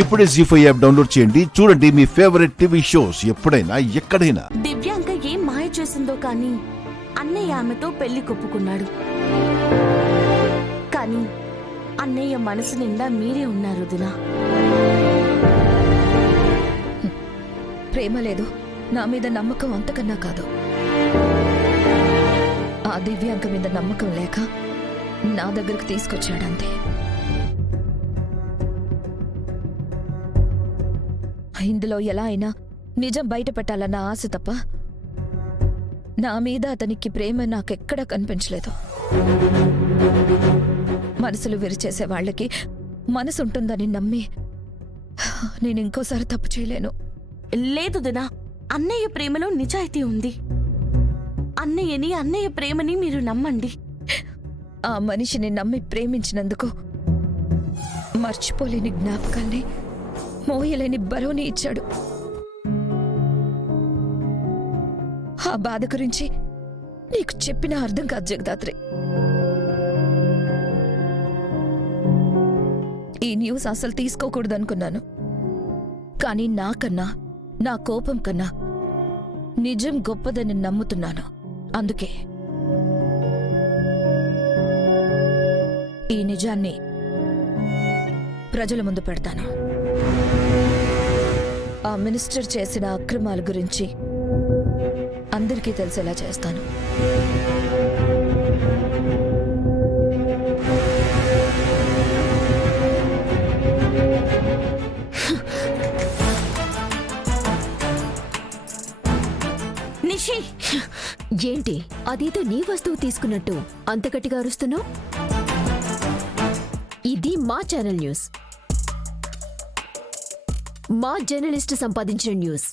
ఇప్పుడే జీ5 app download చేయండి. చూడండి మీ ఫేవరెట్ టీవీ షోస్ ఎప్పుడైనా ఎక్కడైనా. దివ్యాంక ఏం మాయ చేసిందో కానీ అన్నయ్య ఆమెతో పెళ్లి కొప్పుకున్నాడు. కానీ అన్నయ్య మనసు నిండా మీరే ఉన్నారు వదినా. ప్రేమ లేదు, నా మీద నమ్మకం అంతకన్నా కాదు. ఆ దివ్యాంక మీద నమ్మకం లేక నా దగ్గరకు తీసుకొచ్చాడంతే. ఇందులో ఎలా అయినా నిజం బయట పెట్టాలన్న ఆశ తప్ప నా మీద అతనికి ప్రేమ నాకెక్కడా కనిపించలేదు. మనసులు విరిచేసే వాళ్ళకి మనసు ఉంటుందని నమ్మి నేను ఇంకోసారి తప్పు చేయలేను. లేదు దినా, అన్నయ్య ప్రేమలో నిజాయితీ ఉంది. అన్నయ్య ప్రేమని మీరు నమ్మండి. ఆ మనిషిని నమ్మి ప్రేమించినందుకు మర్చిపోలేని జ్ఞాపకాల్ని, మోయలేని బరువుని ఇచ్చాడు. ఆ బాధ గురించి నీకు చెప్పినా అర్థం కాదు జగదాత్రి. ఈ న్యూస్ అసలు తీసుకోకూడదనుకున్నాను. కానీ నాకన్నా, నా కోపం కన్నా నిజం గొప్పదని నమ్ముతున్నాను. అందుకే ఈ నిజాన్ని ప్రజల ముందు పెడతాను. ఆ మినిస్టర్ చేసిన అక్రమాల గురించి అందరికీ తెలిసేలా చేస్తాను. నిషి, ఏంటి అదేదో నీ వస్తువు తీసుకున్నట్టు అంత గట్టిగా అరుస్తున్నావు? ఇది మా ఛానల్ న్యూస్, మా జర్నలిస్ట్ సంపాదించిన న్యూస్.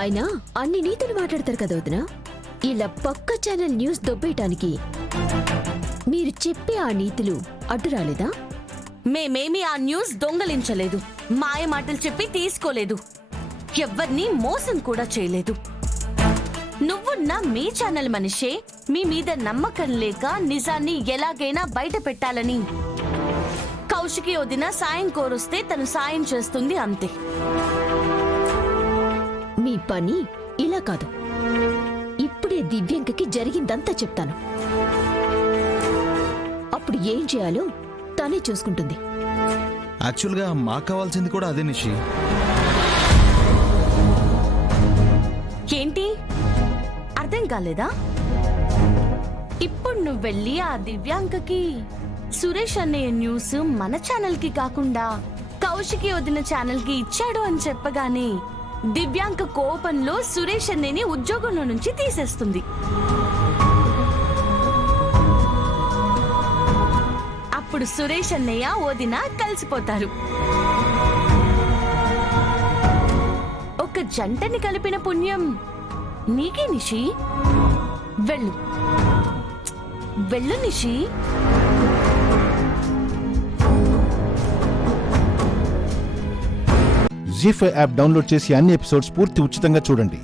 అయినా అన్ని నీతులు మాట్లాడతారు కదా వదినా. ఇలా పక్క ఛానల్ న్యూస్ దొబ్బేయటానికి మీరు చెప్పే ఆ నీతులు అడ్డు రాలేదా? మేమేమి ఆ న్యూస్ దొంగలించలేదు, మాయ మాటలు చెప్పి తీసుకోలేదు, ఎవ్వరినీ మోసం కూడా చేయలేదు. నువ్వున్న మీ ఛానల్ మనిషే మీ మీద నమ్మకం లేక నిజాన్ని ఎలాగైనా బయట పెట్టాలని కౌశికి వదిన సాయం కోరొస్తే తను సాయం చేస్తుంది, అంతే. మీ పని ఇలా కాదు. ఇప్పుడే దివ్యాంకకి జరిగిందంతా చెప్తాను. అప్పుడు ఏం చేయాలో తనే చూసుకుంటుంది. యాక్చువల్గా మాకు కావాల్సింది కూడా అదే నిషి. ఏంటి అర్థం కాలేదా? ఇప్పుడు నువ్వు వెళ్ళి ఆ దివ్యాంకకి సురేష్ అన్నయ్య న్యూస్ మన ఛానల్ కి కాకుండా కౌశికి వదిన ఛానల్ కి ఇచ్చాడు అని చెప్పగానే దివ్యాంక కోపంలో సురేష్ అన్నయ్యని ఉద్యోగంలో నుంచి తీసేస్తుంది. అప్పుడు సురేష్ అన్నయ్య వదిన కలిసిపోతారు. ఒక జంటని కలిపిన పుణ్యం నీకే నిషి. వెళ్ళు వెళ్ళు నిషి. జీ5 యాప్ డౌన్లోడ్ చేసి అన్ని ఎపిసోడ్స్ పూర్తి ఉచితంగా చూడండి.